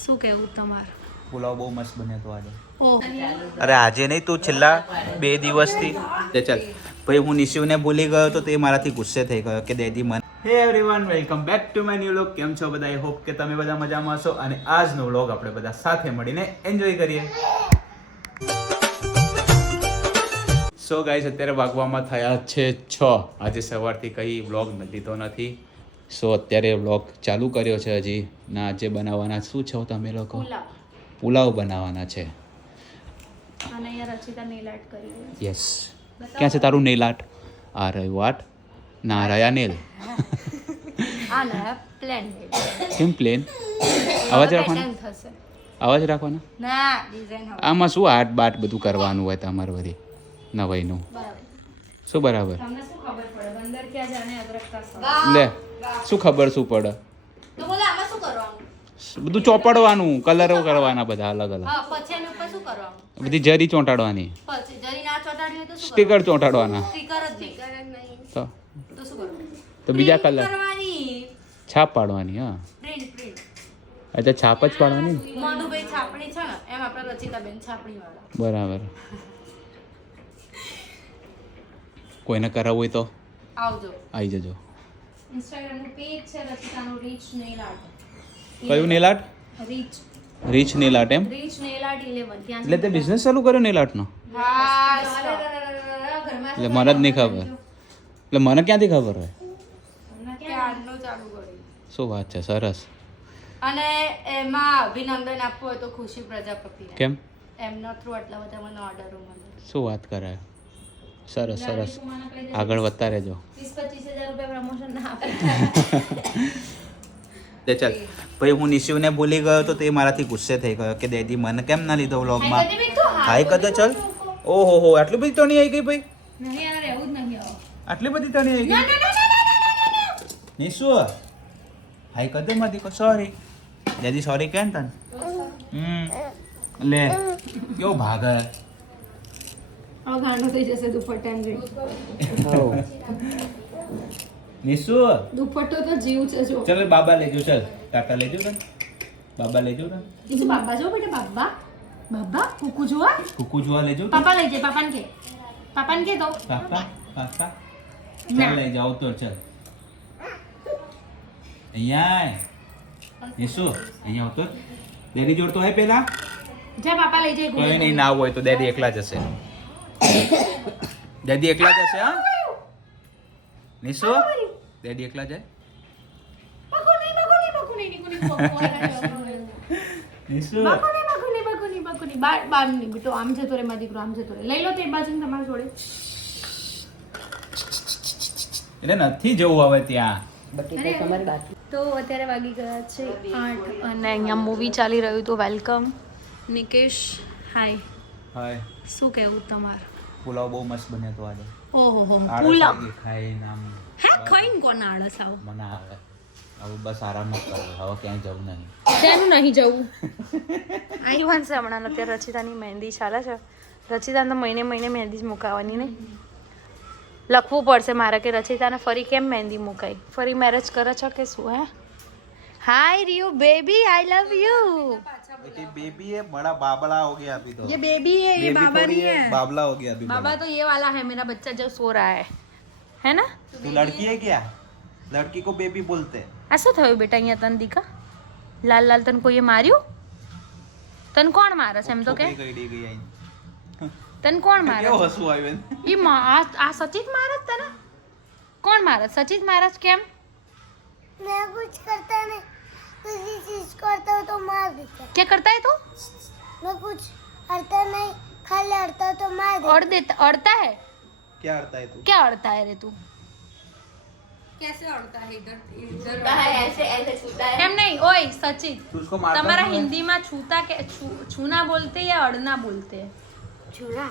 શું કહેવું તમારું? પુલાવ બહુ મસ્ત બન્યો હતો આજે. અરે આજે નહીં તું છેલ્લા બે દિવસથી. તે ચાલ. ભાઈ હું નિશિવને ભૂલી ગયો તો તે મારાથી ગુસ્સે થઈ ગયો કે દેદી મન hey everyone welcome back to my new vlog કેમ છો બધા? આઈ હોપ કે તમે બધા મજામાં છો અને આજનો વ્લોગ આપણે બધા સાથે મળીને એન્જોય કરીએ. સો ગાઈસ અત્યારે વાગવામાં થયા છે છ. આજે સવારથી કંઈ વ્લોગ લીધો નથી. સો અત્યારે બ્લોગ ચાલુ કર્યો છે હજી. ના આજે બનાવવાના. શું છો તમે લોકો? પુલાવ. બનાવવાના છે. યસ ક્યાં છે તારું નેલ આર્ટ આ રહ્યું આર્ટ ના રહ્યા નેલ. કેમ પ્લેન અવાજ રાખવાનો. અવાજ રાખવાનો. આમાં શું આર્ટ બાટ બધું કરવાનું હોય તમારે બધી? નવાઈનું. શું બરાબર? લે. શું ખબર શું પડે? તો બોલે આમાં શું કરવાનું? બધું ચોપડવાનું કલરો કરવાના બધા અલગ અલગ. હા પછી એની ઉપર શું કરવાનું? બધી જરી ચોંટાડવાની. પછી જરી ના ચોટાડી હોય તો શું સ્ટીકર ચોંટાડવાના. સ્ટીકર જ નહીં. તો? બીજા કલર છાપ પાડવાની હા. અચ્છા છાપ જ પાડવાની? ને? મધુભાઈ છાપણી છે ને એમ આપણે રચિતાબેન છાપણી વાળા બરાબર. કોઈને કરાવવું હોય તો? આવજો. આવી જજો. ઇન્સ્ટાગ્રામનું પેજ છે રચિતાનું રીચ નેલ આર્ટ કયું nail art reach reach nail art એમ? રીચ નેલ આર્ટ 11 ત્યાં એટલે તે બિઝનેસ ચાલુ કર્યો નેલ આર્ટનો એટલે મને જ નહીં ખબર. એટલે મને ક્યાંથી ખબર હોય? કર્યું? શું વાત છે સરસ. અને એમાં અભિનંદન આપવું હોય તો ખુશી પ્રજાપતિ. કેમ? એમના થ્રુ આટલા બધા મને ઓર્ડરો મળે. શું વાત કરે સરસ સરસ. આગળ વધતા રહેજો. તે ચાલ. ભાઈ હું નિશિવને ભૂલી ગયો તો તે મારાથી ગુસ્સે થઈ ગયો કે દેદી મને કેમ ના લીધો વ્લોગમાં હાય કદે ચલ. ઓહો હો આટલી બધી ટણી આવી ગઈ ભાઈ? આટલી બધી ટણી આવી ગઈ? નિશુ હાય કદે માં દીકો સોરી દેદી સોરી કેમ તને? હમ લે કેવો ભાગે હવે ગાંડો થઈ જશે દુપટ્ટા નિશુ? દુપટ્ટો તો જીવ છે જો. ચલ બાબા લેજો ચલ. ટાટા લેજો ને બાબા લેજો ને બાબા જો બેટા બાબા. બાબા કુકુ જોવા? કુકુ જોવા લેજો પાપા લઈ જાય પાપાને કે. પાપાને કે દો પાપા પાપા. ના. ચાલ લઈ જાઓ તો ચાલ. અહીંયા. નિશુ અહીંયા આવતો ડેડી જોડ તો હે પેલા? જા પાપા લઈ જાય કોઈ નહીં ના હોય તો ડેડી એકલા જશે ડેડી એકલા જશે હા? નિશુ? ડેડી એકલા જાય? નિશુ? બેટો આમ જતો રે મારા દીકરો આમ જતો રે. લઈ લો તે બાજુ ને તમારી જોડે. એટલે નથી જવું હવે ત્યાં. તો અત્યારે વાગી ગયા છે આઠ અને અહીંયા મૂવી ચાલી રહ્યું તો વેલકમ નિકેશ હાય હાય શું કેવું તમારું? પુલાવ બહુ મસ્ત બન્યો તો આજે. ઓહો હો પુલાવ. ખાઈ નામ હા ખાઈને કોણ આળસ આવ? મને આવે. હવે બસ આરામ જ કરો હવે ક્યાંય જવું નહીં. તેનું નહીં જવું? આઈ વન્સ હમણાં અત્યારે રચિતાની મહેંદી ચાલે છે. રચિતાને મહિને મહિને મહેંદી જ મુકાવાની ને લખવું પડશે મારે કે રચિતાને ફરી કેમ મહેંદી મુકાઈ? ફરી મેરેજ કરે છો કે શું હે? હાય રિયુ baby I love you you baby है बड़ा बाबला हो गया अभी तो ये बेबी है ये बेबी बाबा थोड़ी नहीं है है बाबला हो गया अभी बाबा तो ये वाला है मेरा बच्चा जो सो रहा है है ना बड़ा। तू लड़की है क्या लड़की को बेबी बोलते हैं આ શું થયું બેટા અહીંયા તને દીકા લાલ લાલ તને કોઈએ માર્યું તને કોણ મારે છે એમ તો કે ગઈ ગઈ ગઈ આઈ તને કોણ મારે કેવો છે? હસવું આવ્યું ઈ મા- આ આ સચિત મહારાજ તને કોણ મહારાજ સચિત મહારાજ કેમ मैं कुछ करता नहीं किसी चीज तो करता हूँ तो मार देता क्या करता है तू? तो? मैं कुछ अड़ता नहीं खाली अड़ता तो मार देता अड़ देता अड़ता है? क्या अड़ता है तू? क्या अड़ता है रे तू? कैसे अड़ता है इधर इधर है ऐसे ऐसे छूता है। हम नहीं ओए सचिन तुम्हारा तो? हिंदी में छूता के छूना चू, बोलते या अड़ना बोलते? हैं छूना।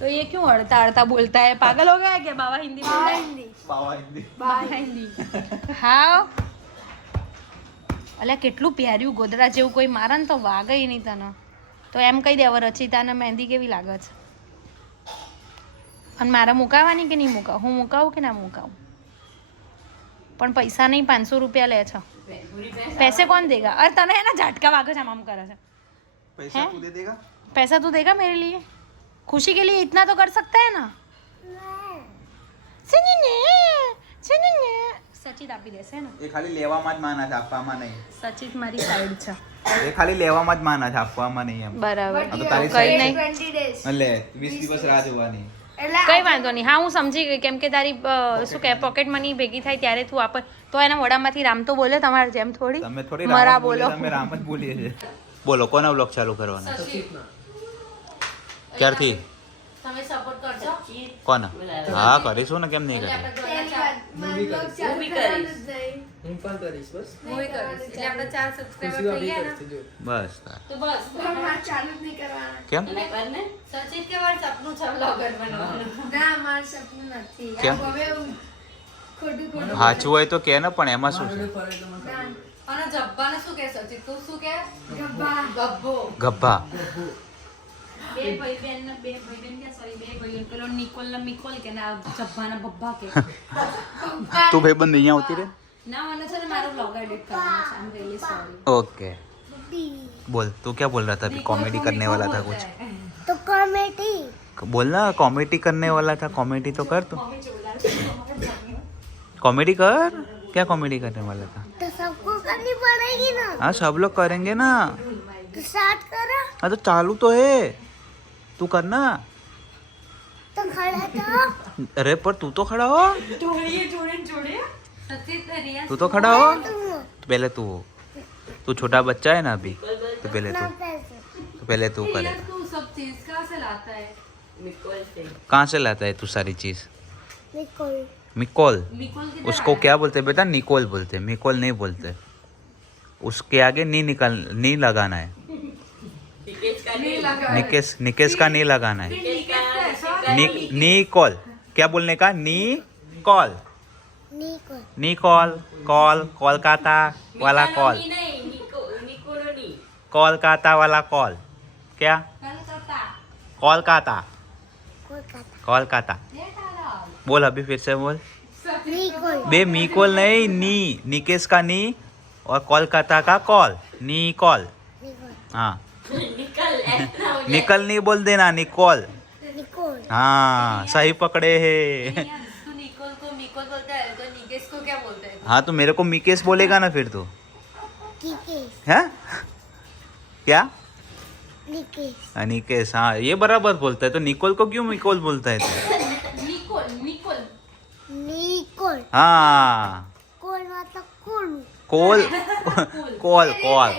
तो ये क्यों अड़ता अड़ता बोलता है? पागल हो गया क्या? बाबा हिंदी बोलता है? हिंदी। बाबा हिंदी। बाबा हिंदी। हाउ અલ્યા કેટલું પ્યાર્યું ગોદડા જેવું કોઈ મારે ને તો વાગે નહીં તને તો એમ કહી દે હવે રચિતાને મહેંદી કેવી લાગે છે અને મારે મુકાવાની કે નહીં મુકાવ હું મુકાવું કે ના મુકાવું પણ પૈસા નહીં પાંચસો રૂપિયા લે છે पैसे कौन देगा अरे तने है ना झटका वागे आम आम करे છે पैसा हैं? तू दे देगा पैसा तू देगा मेरे लिए खुशी के लिए इतना तो कर सकता है ना सुनी ने सुनी ने સચિત આપી દેશે ને? એ ખાલી લેવામાં જ માના છે આપવામાં નહીં. સચિત મારી સાઈડ છે. એ ખાલી લેવામાં જ માના છે આપવામાં નહીં એમ. બરાબર. તો તારી કઈ નહીં. એટલે 20 દિવસ રાહ જોવાની. કઈ વાંધો નહીં. હા હું સમજી ગઈ. કેમ કે તારી શું કહે પોકેટ મની ભેગી થાય ત્યારે તું આપ. તો એના વડામાંથી રામ તો બોલે તમારે જેમ થોડી. તમે થોડી મરા બોલો બોલો. તમે રામ જ બોલીએ છે બોલો કોના બ્લોગ ચાલુ કરવાનો? ક્યારથી? તમે સપોર્ટ કરજો. કોના? હા કરીશું ને કેમ નહીં કરીશ. બસ. તો બસ ચાલુ જ નહીં કરવાના. કેમ? સચિત કે વાર સપનું છે બનવાનું ના મારું સપનું નથી. કેમ? સાચું હોય તો કે ને પણ એમાં શું અને જબ્બાને શું કે સચિત તું શું કહે? ગબ્બા. ગબ્બો. ગભા બે ભાઈ બેન ને બે ભાઈ બેન કે સોરી બે ભાઈ પેલો નિકોલ ને મિકોલ કે ના જબ્બા ને બબ્બા કે તું ભાઈ બંધ અહીંયા આવતી રે ના મને છે ને મારો બ્લોગ એડિટ કરવાનો છે I am really sorry okay बोल तू क्या बोल रहा था अभी कॉमेडी करने वाला था कुछ તો કોમેડી बोलना कॉमेडी करने वाला था कॉमेडी तो कर तू कॉमेडी कर क्या कॉमेडी करने वाला था तो सबको करनी पड़ेगी ना हाँ सब लोग करेंगे ना तो स्टार्ट करो हाँ तो चालू तो है तू करना। तो खड़ा तो। अरे पर तू तो खड़ा हो। तू तो खड़ा हो। तो। पहले तू हो। तू छोटा बच्चा है ना अभी? तो पहले तू। तो पहले तू कर। कहाँ से लाता है? तू सारी चीज़? मिकोल। उसको क्या बोलते बेटा? निकोल बोलते मिकोल नहीं बोलते। उसके आगे नी निकल नी लगाना है। निकेश निकेश का नी लगाना है। नी कॉल। क्या बोलने का? नी कॉल। नी कॉल। कॉल कोलकाता वाला कॉल। कोलकाता वाला कॉल। क्या? कोलकाता। कोलकाता। कोलकाता। बोल अभी फिर से बोल। बे मीकोल नहीं नी। निकेश का नी और कोलकाता का कॉल। नी कॉल। हाँ। निकल नहीं बोल देना निकोल. निकोल. हाँ सही पकड़े है. तू निकोल को मिकोल बोलता है तो निकेश को क्या बोलता है? हाँ तो मेरे को मिकेश बोलेगा ना फिर तू. है? क्या? निकेश. हाँ, निकेश हाँ ये बराबर बोलता है. तो निकोल को क्यों मिकोल बोलता है? तू निकोल निकोल. निकोल. हाँ. कोल मतलब कुल. कोल कॉल कॉल.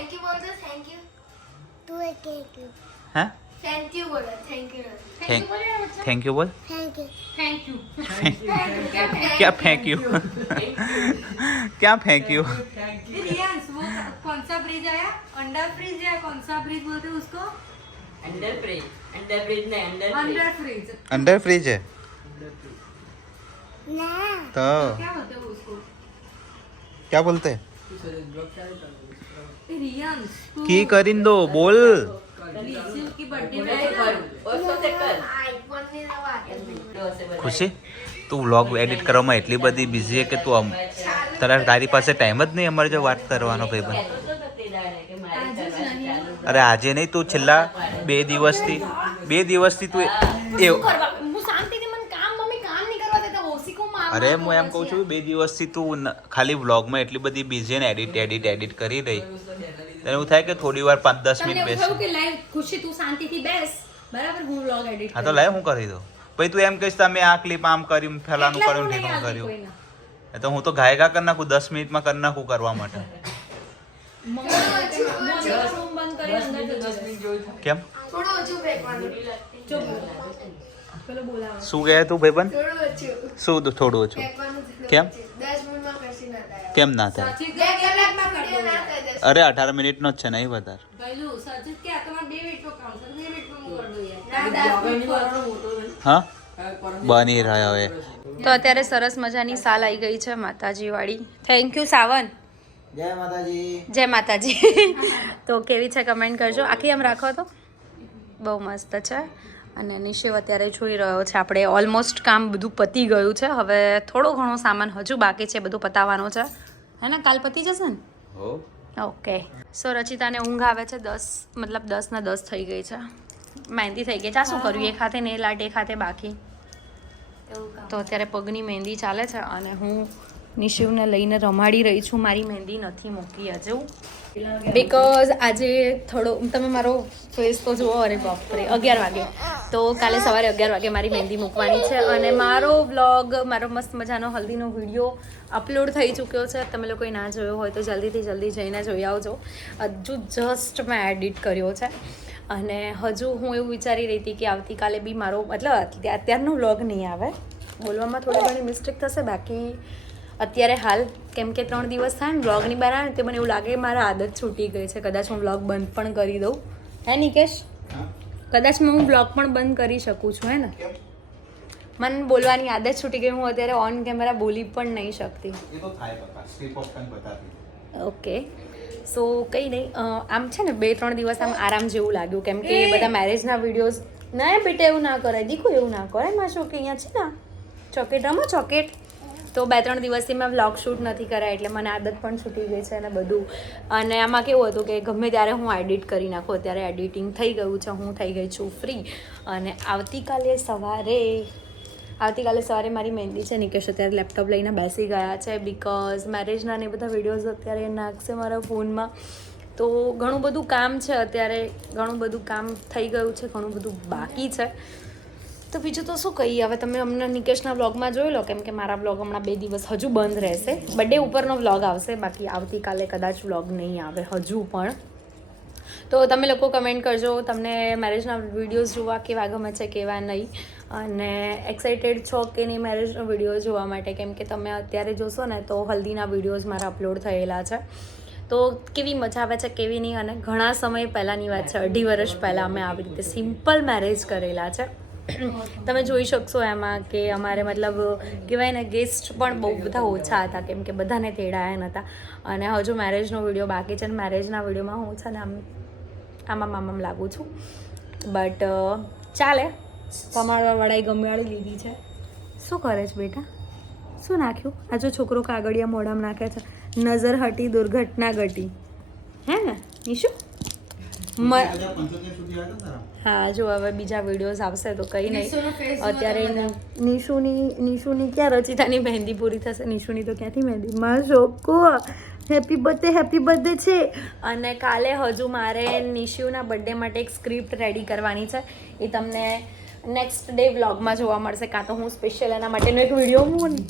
यू है थैंक यू बोला thank you thank thank you बोल थैंक यू थैंक यू क्या फेंक यू क्या फेंक यू रियांश वो कौन सा ब्रिज आया अंडर ब्रिज या कौन सा ब्रिज बोलते हैं उसको अंडर ब्रिज अंडर ब्रिज नहीं under bridge under bridge under fridge है ना तो क्या बोलते हैं उसको क्या बोलते हैं બ્લોક ચાલુ કરો ए, रियांश तू की करिंदो बोल रिसीव की बर्थडे मैं में करूं और सो से कर आईफोन ने लगा दो से बता ખુશી? તું વ્લોગ એડિટ કરવામાં એટલી બધી બિઝી કે તું આમ તારા તારી પાસે ટાઈમ જ નહીં અમારે જો વાત કરવાનો ભાઈ અરે આજે નહીં તું છેલ્લા બે દિવસથી બે દિવસથી તું એવું અરે હું એમ કહું છું બે દિવસથી તું ખાલી વ્લોગમાં એટલી બધી બિઝી ને એડિટ એડિટ એડિટ કરી રહી. તને એવું થાય કે થોડી વાર પાંચ દસ મિનિટ બેસ? કે લાઈવ ખુશી તું શાંતિથી બેસ? બરાબર હું વ્લોગ એડિટ હા તો લાય હું કરી દઉં. પછી તું એમ કહીશ તમે આ ક્લિપ આમ કર્યું ફેલાનું કર્યું ઠીકનું કર્યું. એ તો હું તો ગાયકા કરી નાખું દસ મિનિટમાં કરી નાખું કરવા માટે. કેમ? થોડો ઓછું ફેંકવાનું શું કહે તું ભાઈબંધ? શું તો થોડું ઓછું? કેમ? દસ મિનિટમાં કશી ના થાય. કેમ ના થાય? અરે અઢાર મિનિટનો જ છે નહીં વધારે. હા બની રહ્યો હવે. તો અત્યારે સરસ મજાની સાલ આવી ગઈ છે માતાજી વાળી થેન્ક યુ સાવન. જય માતાજી. જય માતાજી. તો કેવી છે કમેન્ટ કરજો. આખી આમ રાખો તો? બહુ મસ્ત છે. અને નિશેવ અત્યારે જોઈ રહ્યો છે આપણે ઓલમોસ્ટ કામ બધું પતી ગયું છે. હવે થોડો ઘણો સામાન હજુ બાકી છે બધું પતાવવાનો છે. હે ને? કાલ પતી જશે ને? ઓકે સો રચિતાને ઊંઘ આવે છે દસ મતલબ દસ ને દસ થઈ ગઈ છે. મહેંદી થઈ ગઈ. છે આ શું કર્યું? એ ખાતે ને નેલ આર્ટ એ ખાતે બાકી. તો અત્યારે પગની મહેંદી ચાલે છે અને હું નિશિવને લઈને રમાડી રહી છું. મારી મહેંદી નથી મૂકી હજુ બિકોઝ આજે થોડો, તમે મારો ફેસ તો જુઓ, અરે બાપરે, અગિયાર વાગે. તો કાલે સવારે અગિયાર વાગે મારી મહેંદી મૂકવાની છે અને મારો વ્લોગ મારો મસ્ત મજાનો હલ્દીનો વીડિયો અપલોડ થઈ ચૂક્યો છે. તમે લોકોએ ના જોયો હોય તો જલ્દીથી જલ્દી જઈને જોઈ આવજો. હજુ જસ્ટ મેં એડિટ કર્યો છે. અને હજુ હું એવું વિચારી રહી હતી કે આવતીકાલે બી મારો, મતલબ અત્યા- અત્યારનો વ્લોગ નહીં આવે. બોલવામાં થોડી ઘણી મિસ્ટેક થશે, બાકી અત્યારે હાલ કેમ કે ત્રણ દિવસ થાય ને વ્લોગની બહાર આવે તે મને એવું લાગે મારા આદત છૂટી ગઈ છે. કદાચ હું વ્લોગ બંધ પણ કરી દઉં. હે નિકેશ? કદાચ હું વ્લોગ પણ બંધ કરી શકું છું હે ને? મને બોલવાની આદત છૂટી ગઈ હું અત્યારે ઓન કેમેરા બોલી પણ નહીં શકતી. ઓકે સો કંઈ નહીં આમ છે ને બે ત્રણ દિવસ આમ આરામ જેવું લાગ્યું. કેમ કે બધા મેરેજના વિડીયોઝ ના બેટા એવું ના કરાય. દીકું એવું ના કરાય. માં શું કે અહીંયા છે ને ચોકેટ રમો ચોકેટ. તો બે ત્રણ દિવસથી મેં વ્લોગ શૂટ નથી કરાય, એટલે મને આદત પણ છૂટી ગઈ છે અને બધું. અને આમાં કેવું હતું કે ગમે ત્યારે હું એડિટ કરી નાખું, અત્યારે એડિટિંગ થઈ ગયું છે, હું થઈ ગઈ છું ફ્રી અને આવતીકાલે સવારે આવતીકાલે સવારે મારી મહેંદી છે, નિકેશ અત્યારે લેપટોપ લઈને બેસી ગયા છે બિકોઝ મેરેજના ને બધા વિડીયોઝ અત્યારે નાખશે મારા ફોનમાં. તો ઘણું બધું કામ છે અત્યારે, ઘણું બધું કામ થઈ ગયું છે, ઘણું બધું બાકી છે. તો બીજું તો શું કહીએ? હવે તમે અમને નિકેશના વ્લોગમાં જોઈ લો, કેમ કે મારા વ્લોગ હમણાં બે દિવસ હજુ બંધ રહેશે. બર્થડે ઉપરનો વ્લોગ આવશે, બાકી આવતીકાલે કદાચ વ્લોગ નહીં આવે, હજુ પણ. તો તમે લોકો કમેન્ટ કરજો, તમને મેરેજના વિડીયોઝ જોવા કેવા ગમે છે, કેવા નહીં. અને એક્સાઇટેડ છો કે નહીં મેરેજનો વીડિયો જોવા માટે? કેમ કે તમે અત્યારે જોશો ને, તો હલ્દીના વિડીયોઝ મારા અપલોડ થયેલા છે. તો કેવી મજા આવે છે, કેવી નહીં? અને ઘણા સમય પહેલાંની વાત છે, અઢી વર્ષ પહેલાં અમે આવી રીતે સિમ્પલ મેરેજ કરેલા છે. તમે જોઈ શકશો એમાં કે અમારે મતલબ કહેવાય ને ગેસ્ટ પણ બહુ બધા ઓછા હતા કેમ કે બધાને તેડાયા નહોતા અને હજુ મેરેજનો વીડિયો બાકી છે અને મેરેજના વિડીયોમાં હું છે ને આમ આમાં મામામ લાગુ છું. બટ ચાલે. કમાડવા વડાઈ ગમેવાળી લીધી છે. શું કરે છે બેટા? શું નાખ્યું? આ જો છોકરો કાગળિયા મોઢામાં નાખે છે. નજર હટી દુર્ઘટના ઘટી. હે ને? નિશુ? મ- હા જો હવે બીજા વિડીયોઝ આવશે તો કંઈ નહીં. અત્યારે નિશુની નિશુની ક્યાં રચિતાની મહેંદી પૂરી થશે? નિશુની તો ક્યાંથી મહેંદી? માં શોકો હેપી બર્થડે હેપી બર્થડે છે. અને કાલે હજુ મારે નિશુના બર્થડે માટે એક સ્ક્રિપ્ટ રેડી કરવાની છે. એ તમને નેક્સ્ટ ડે વ્લોગમાં જોવા મળશે. કાં તો હું સ્પેશિયલ એના માટેનો એક વીડિયો હું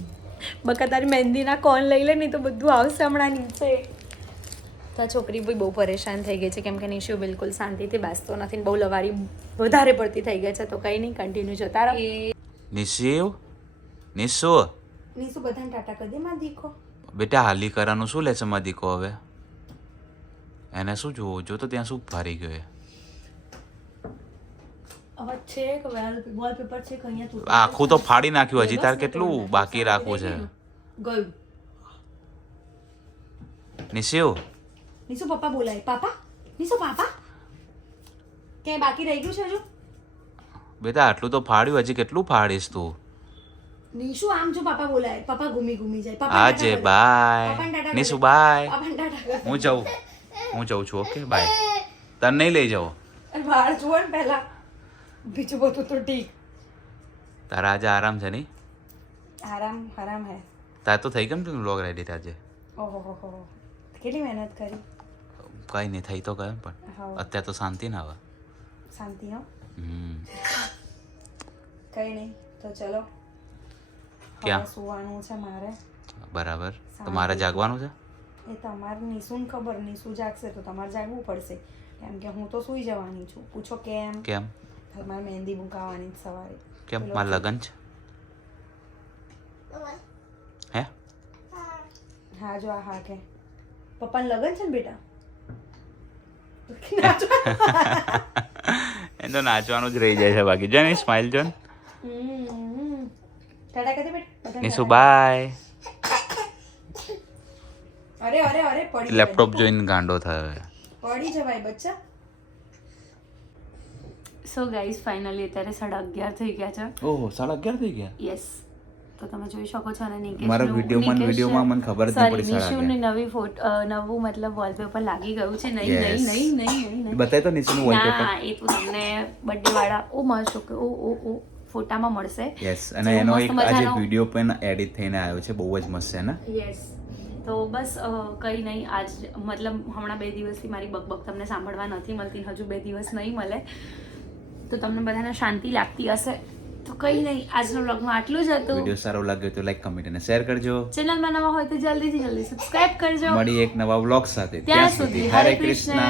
બકા તારી મહેંદીના કોન લઈ લે નહીં તો બધું આવશે હમણાં નીચે. તો આ છોકરી બી બહુ પરેશાન થઈ ગઈ છે. કેમ કે નિશુ બિલકુલ શાંતિથી બેસતો નથી બહુ લવારી વધારે પડતી થઈ ગઈ છે. તો કંઈ નહીં કન્ટિન્યુ જતા રહો. નિશિવ નિશુ? નિશુ? બધાને ટાટા કરી દે માં દીકો. બેટા હાલી કરવાનું શું લેશે દીકો હવે? એને શું જોવું? જો તો ત્યાં શું ફારી ગયો છે છે આખું તો ફાડી નાખ્યું હજી તાર કેટલું બાકી રાખવું છે? ગયું. નિશિવ નિશુ પપ્પા બોલાય? પાપા? નિશુ પાપા? ક્યાંય બાકી રહી ગયું છે હજુ? બેટા આટલું તો ફાડ્યું હજી કેટલું ફાડીશ તું? નિશુ આમ જો પાપા બોલાય? પાપા ઘૂમી ઘૂમી જાય. પાપા આજે બાય. નિશુ બાય? હું જાઉં. હું જાઉં છું ઓકે? બાય. તને નહીં લઈ જાઓ બહાર જુઓ ને પહેલા. બીજું બધું તો ઠીક. તારા આજે આરામ છે નહીં? આરામ આરામ હે. તાર તો થઈ કેમ તું લોગ રેડી આજે? ઓહો કેટલી મહેનત કરી. કઈ નહીં થઈ તો ગયો પણ હા. અત્યારે તો શાંતિ ના આવે શાંતિ હો. હમ. કઈ નહીં તો ચલો. ક્યાં? સુવાનું છે મારે. બરાબર. મારે જાગવાનું છે? એ તમારે નિશુને ખબર નિશુ જાગશે તો તમારે જાગવું પડશે. કેમ કે હું તો સૂઈ જવાની છું. પૂછો કેમ? કેમ? મારે મહેંદી મુકાવાની સવારે. કેમ? મારે લગન છે? હે? હા જો આ હા કે પપ્પાને લગન છે ને બેટા? એ તો નાચવાનું જ રહી જાય છે બાકી. જો ને સ્માઇલ જો નિશુ બાય અરે અરે અરે પડી લેપટોપ જોઈને ગાંડો થયો પડી જવાય બચ્ચા. સો ગાઈઝ ફાઇનલી અત્યારે સાડા અગિયાર થઈ ગયા છે. ઓહો સાડા અગિયાર થઈ ગયા? યસ તો તમે જોઈ શકો છો અને નિકેશ મારા વિડીયોમાં વિડીયોમાં મને ખબર જ પડી સાડા નિશુની નવી ફોટો નવું મતલબ વોલપેપર લાગી ગયું છે. નહીં નહીં નહીં નહીં નહીં બતાય તો નીચેનું વોલપેપર ના એ તો તમને બર્થડે વાળા ઓ મસ્ત કે ઓ ઓ ઓ ફોટામાં મળશે. યસ અને એનો એક આજે વીડિયો પણ એડિટ થઈને આવ્યો છે બહુ જ મસ્ત છે ને? યસ તો બસ કંઈ નહીં આજ મતલબ હમણાં બે દિવસથી મારી બકબક તમને સાંભળવા નથી મળતી હજુ બે દિવસ નહીં મળે. તો તમને બધાને શાંતિ લાગતી હશે. તો કંઈ નહીં આજનો વ્લોગમાં આટલું જ હતું. વીડિયો સારો લાગ્યો તો લાઈક કમેન્ટ અને શેર કરજો. ચેનલમાં નવા હોય તો જલ્દીથી જલ્દી સબસ્ક્રાઇબ કરજો. મળી એક નવા વ્લોગ સાથે. ત્યાં સુધી હરે કૃષ્ણ